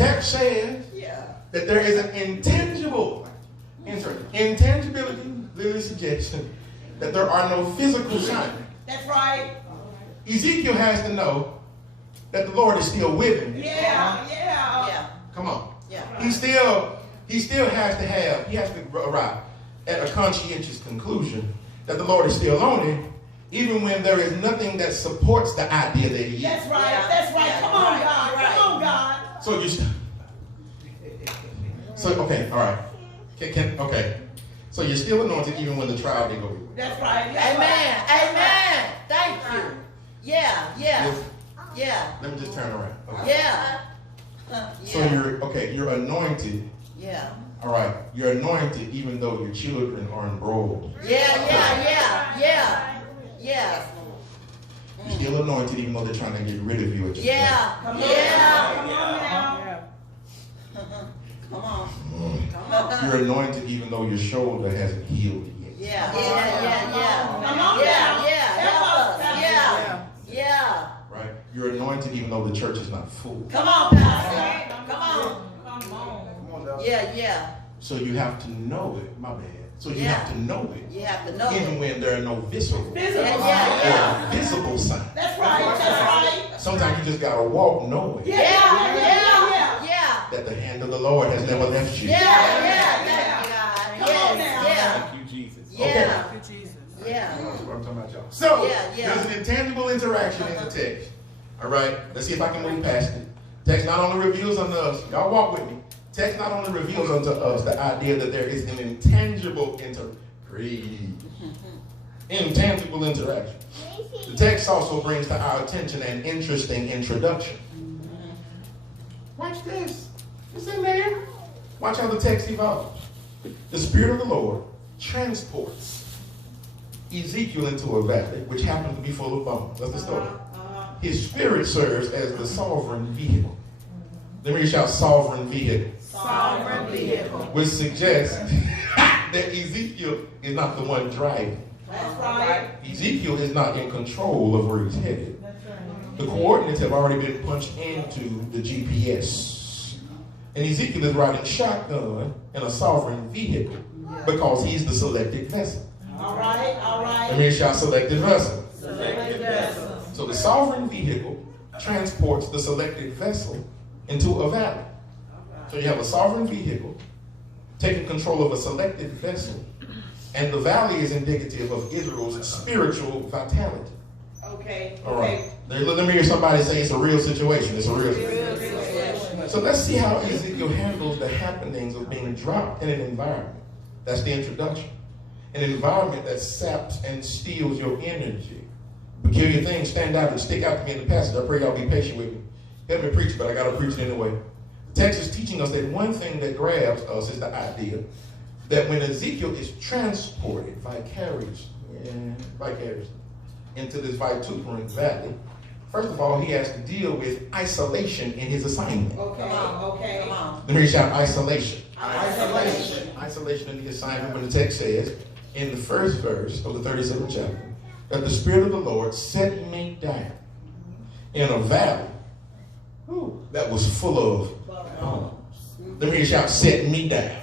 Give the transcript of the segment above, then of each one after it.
text says that there is an intangibility, literally suggestion that there are no physical signs. That's right. Ezekiel has to know that the Lord is still with him. Yeah. Come on. Yeah. He still has to arrive at a conscientious conclusion that the Lord is still on him, even when there is nothing that supports the idea that he is. That's right. That's right. Come on, God. Come on, God. Okay, all right. Okay. So you're still anointed even when the trial didn't go your way. That's right. Amen. Amen. Thank you. Yeah. Let me just turn around. Okay. Yeah. So you're anointed. Yeah. All right. You're anointed even though your children are embroiled. Yeah. You're still anointed even though they're trying to get rid of you. Come on now. Come on. You're anointed even though your shoulder hasn't healed yet. Yeah. Come on now. Yeah. Right? You're anointed even though the church is not full. Come on, Pastor. Come on. Yeah. So you have to know it. My bad. So you have to know it. You have to know even it. when there are no visible Visible. visible signs. That's right. Sometimes you just gotta walk knowing Yeah. that the hand of the Lord has never left you. Thank you, God. Come on now. Thank you, Jesus. Yeah. That's what I'm talking about, y'all. So there's an intangible interaction in the text. All right. Let's see if I can move past it. Text not only reveals unto us. Y'all walk with me. Text not only reveals unto us the idea that there is an intangible interaction. The text also brings to our attention an interesting introduction. Watch this. It's in there. Watch how the text evolves. The Spirit of the Lord transports Ezekiel into a valley, which happens to be full of bones. That's the story. His spirit serves as the sovereign vehicle. Let me shout sovereign vehicle. Sovereign vehicle. Which suggests that Ezekiel is not the one driving. That's right. Ezekiel is not in control of where he's headed. The coordinates have already been punched into the GPS. And Ezekiel is riding shotgun in a sovereign vehicle because he's the selected vessel. All right. Let me shout selected vessel. Selected vessel. So the sovereign vehicle transports the selected vessel into a valley. So you have a sovereign vehicle taking control of a selected vessel, and the valley is indicative of Israel's spiritual vitality. Okay. All right. Let me hear somebody say it's a real situation. It's a real situation. So let's see how Ezekiel handles the happenings of being dropped in an environment. That's the introduction. An environment that saps and steals your energy. Peculiar things stand out and stick out to me in the passage. I pray y'all be patient with me. Help me preach, but I got to preach it anyway. The text is teaching us that one thing that grabs us is the idea that when Ezekiel is transported vicariously into this vituperant valley, first of all, he has to deal with isolation in his assignment. Okay. Let me shout isolation. Isolation In the assignment, when the text says in the first verse of the 37th chapter that the Spirit of the Lord set me down in a valley that was full of bones. Let me shout, set me down.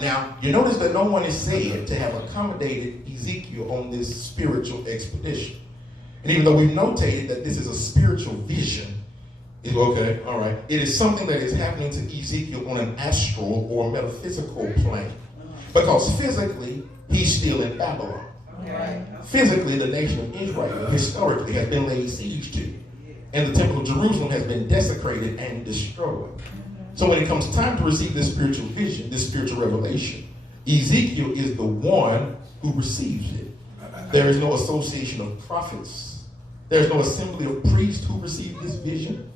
Now, you notice that no one is said to have accommodated Ezekiel on this spiritual expedition. And even though we've notated that this is a spiritual vision, okay, all right, it is something that is happening to Ezekiel on an astral or metaphysical plane. Because physically, he's still in Babylon. Physically, the nation of Israel historically has been laid siege to. And the temple of Jerusalem has been desecrated and destroyed. So when it comes time to receive this spiritual vision, this spiritual revelation, Ezekiel is the one who receives it. There is no association of prophets. There's no assembly of priests who receive this vision.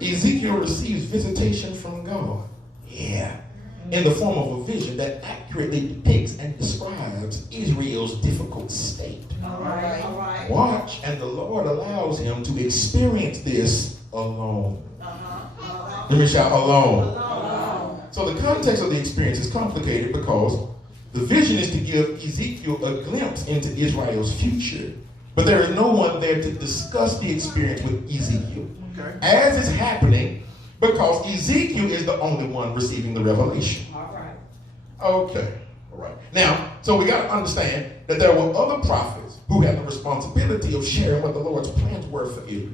Ezekiel receives visitation from God. In the form of a vision that accurately depicts and describes Israel's difficult state. All right. Watch, and the Lord allows him to experience this alone. Let me shout, alone. So the context of the experience is complicated because the vision is to give Ezekiel a glimpse into Israel's future. But there is no one there to discuss the experience with Ezekiel. As it's happening, Because Ezekiel is the only one receiving the revelation. All right. Okay, all right. Now, so we got to understand that there were other prophets who had the responsibility of sharing what the Lord's plans were for Israel.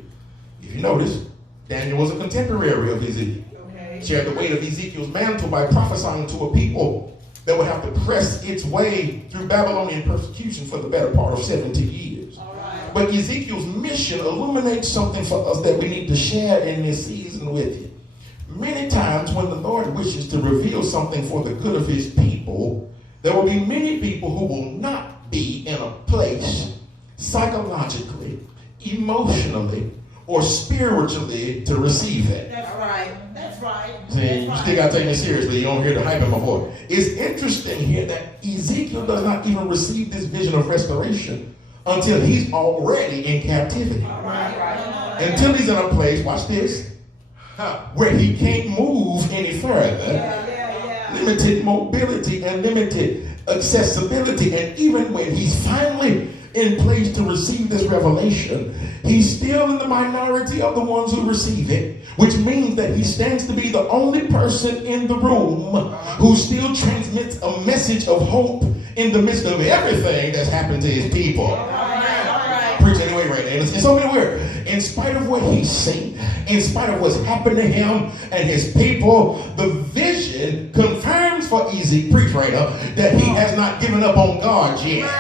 If you notice, Daniel was a contemporary of Ezekiel. Okay. Shared the weight of Ezekiel's mantle by prophesying to a people that would have to press its way through Babylonian persecution for the better part of 70 years. All right. But Ezekiel's mission illuminates something for us that we need to share in this season with you. Many times when the Lord wishes to reveal something for the good of his people, there will be many people who will not be in a place psychologically, emotionally, or spiritually to receive it. That's right. That's right. See, you still got to take me seriously. You don't hear the hype in my voice. It's interesting here that Ezekiel does not even receive this vision of restoration until he's already in captivity. All right. Until he's in a place, watch this, where he can't move any further. Yeah. Limited mobility and limited accessibility. And even when he's finally in place to receive this revelation, he's still in the minority of the ones who receive it, which means that he stands to be the only person in the room who still transmits a message of hope in the midst of everything that's happened to his people. All right. Preach anyway right now. It's so many weird. In spite of what he's seen, in spite of what's happened to him and his people, the vision confirms for Ezekiel, preach right now, that he has not given up on God yet.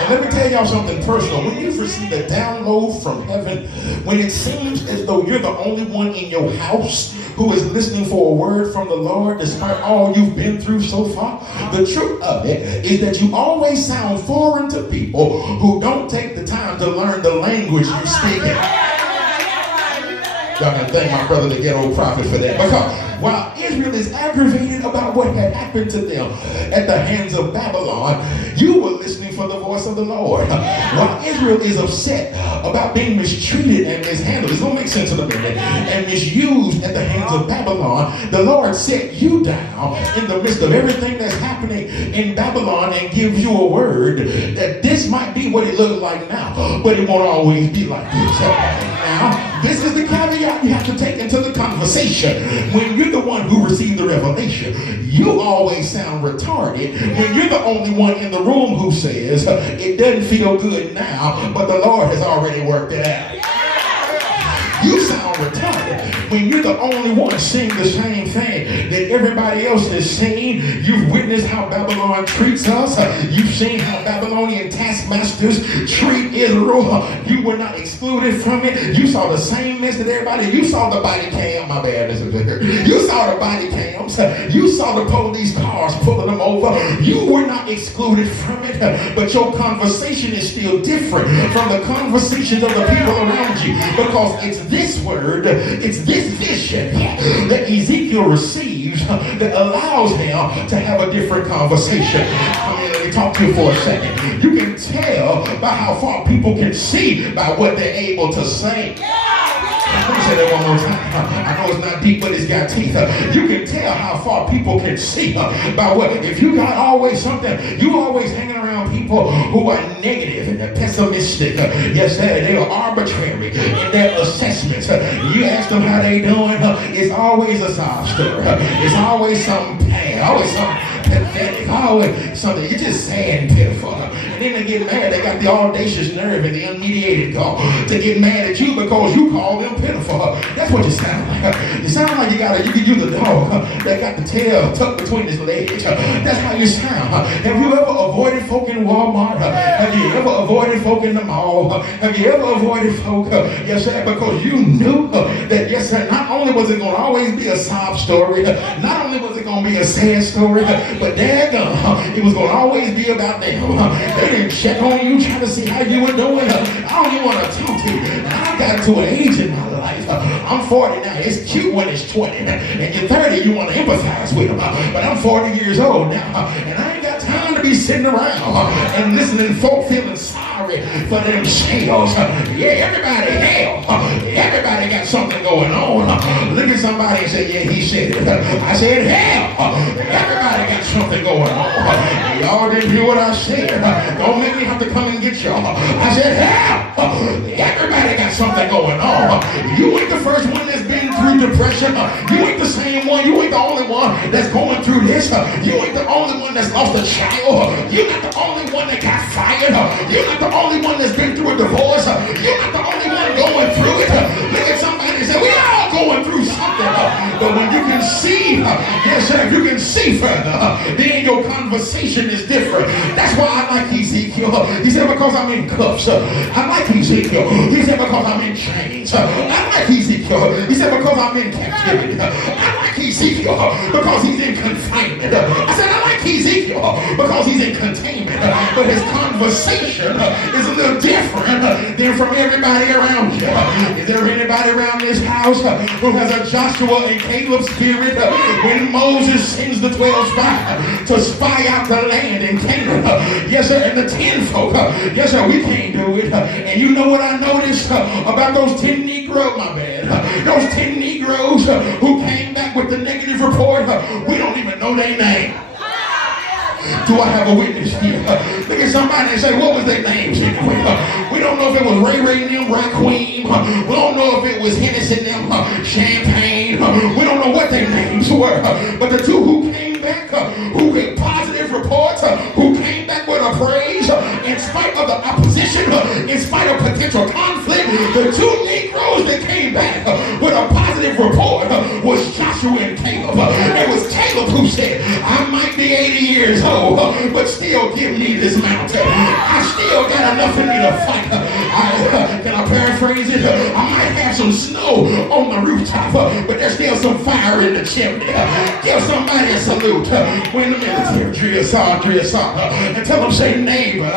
And let me tell y'all something personal. When you've received a download from heaven, when it seems as though you're the only one in your house who is listening for a word from the Lord, despite all you've been through so far, the truth of it is that you always sound foreign to people who don't take the time to learn the language you're speaking. Y'all can thank my brother, the ghetto prophet, for that. Because while Israel is aggravated about what had happened to them at the hands of Babylon, you were listening for the voice of the Lord. While Israel is upset about being mistreated and mishandled, it's going to make sense in a minute, and misused at the hands of Babylon, the Lord set you down in the midst of everything that's happening in Babylon and gives you a word that this might be what it looks like now, but it won't always be like this. Now, this is the caveat you have to take into the conversation. When you're the one who received the revelation, you always sound retarded when you're the only one in the room who says, it doesn't feel good now, but the Lord has already worked it out. You sound retarded when you're the only one seeing the same thing that everybody else has seen. You've witnessed how Babylon treats us. You've seen how Babylonian taskmasters treat Israel. You were not excluded from it. You saw the same mess that everybody. You saw the body cam. My bad, you saw the body cams. You saw the police cars pulling them over. You were not excluded from it, but your conversation is still different from the conversations of the people around you, because it's this word, it's this vision that Ezekiel receives that allows him to have a different conversation. Come here, let me talk to you for a second. You can tell by how far people can see by what they're able to say. Let me say that one more time. I know it's not deep, but it's got teeth. You can tell how far people can see by what. If you got always something, you always hanging around people who are negative and they're pessimistic. Yes, they are arbitrary in their assessments. You ask them how they doing, it's always a sob story. It's always something bad, always something pathetic, always something. You're just sad and pitiful. And then they get mad. They got the audacious nerve and the unmediated call to get mad at you because you call them pitiful. That's what you sound like. You sound like you the dog that got the tail tucked between his legs. That's how you sound. Have you ever avoided folk in Walmart? Have you ever avoided folk in the mall? Have you ever avoided folk, yes sir, because you knew that, yes sir, not only was it going to always be a sob story, not only was it going to be a sad story, but daggone, it was going to always be about them. They didn't check on you, trying to see how you were doing. I don't even want to talk to you. I got to an age in my life. I'm 40 now. It's cute when it's 20. And you're 30, you want to empathize with them. But I'm 40 years old now. And I ain't got time to be sitting around and listening to folk feeling sorry for themselves. Yeah, everybody, hell. Everybody got something going on. Look at somebody and say, yeah, he said it. I said, hell. Everybody got something going on. Y'all didn't hear what I said. Don't make me have to come and get y'all. I said, hell. Everybody got got something going on. You ain't the first one that's been through depression. You ain't the same one. You ain't the only one that's going through this. You ain't the only one that's lost a child. You're not the only one that got fired. You're not the only one that's been through a divorce. You're not the only one going through it. Look at somebody and say, we all going through something. But when you can see, yes sir, if you can see further, then your conversation is different. That's why I like Ezekiel. He said, because I'm in cuffs. I like Ezekiel. He said, because I'm in chains. I like Ezekiel. He said, because I'm in captivity. I like Ezekiel because he's in confinement. I said, I like Ezekiel because he's in containment. But his conversation is a little different than from everybody around you. Is there anybody around this house who has a Joshua and Caleb spirit when Moses sends the 12 spies to spy out the land in Canaan? Yes, sir. And the 10 folk, yes, sir, we can't do it. And you know what I noticed about those 10 Negroes? My bad. Those 10 Negroes who came back with the negative report, we don't even know their name. Do I have a witness here? Look at somebody and say, what was their names anyway? We don't know if it was Ray Ray and them, Raqueen. We don't know if it was Hennessy and them, Champagne. We don't know what their names were. But the two who came back, who get positive reports, who came back with a praise, in spite of the opposition, in spite of potential conflict, the two Negroes that came back with a positive report was Joshua and Caleb. It was Caleb who said, I might be 80 years old, but still give me this mountain. I still got enough in me to fight. Can I paraphrase it? I might have some snow on the rooftop, but there's still some fire in the chimney. Give somebody a salute. When the military drill sergeant, and tell them, say, neighbor,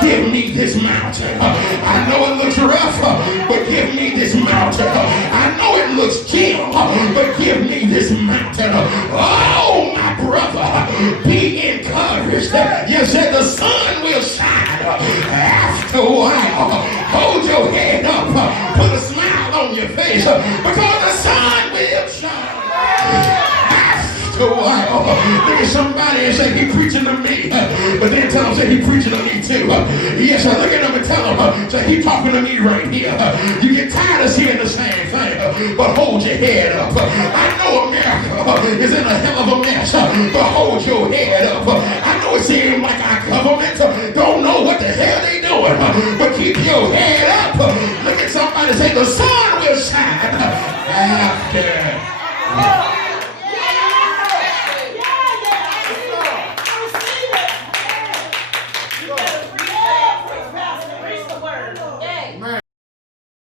give me this mountain. I know it looks rough, but give me this mountain. I know it looks dim, but give me this mountain. Oh, my brother, be encouraged. You said the sun will shine after a while. Hold your head up, put a smile on your face, because the sun will shine after a while. Look at somebody and say, he preaching to me, but then tell him, say, he preaching to me too. Yes, sir. Look at him and tell him, say, he talking to me right here. You get tired of seeing the same thing, but hold your head up. I know America is in a hell of a mess, but hold your head up. I know it seems like our government don't know what the hell they doing, but keep your head up. Look at somebody and say, the sun will shine after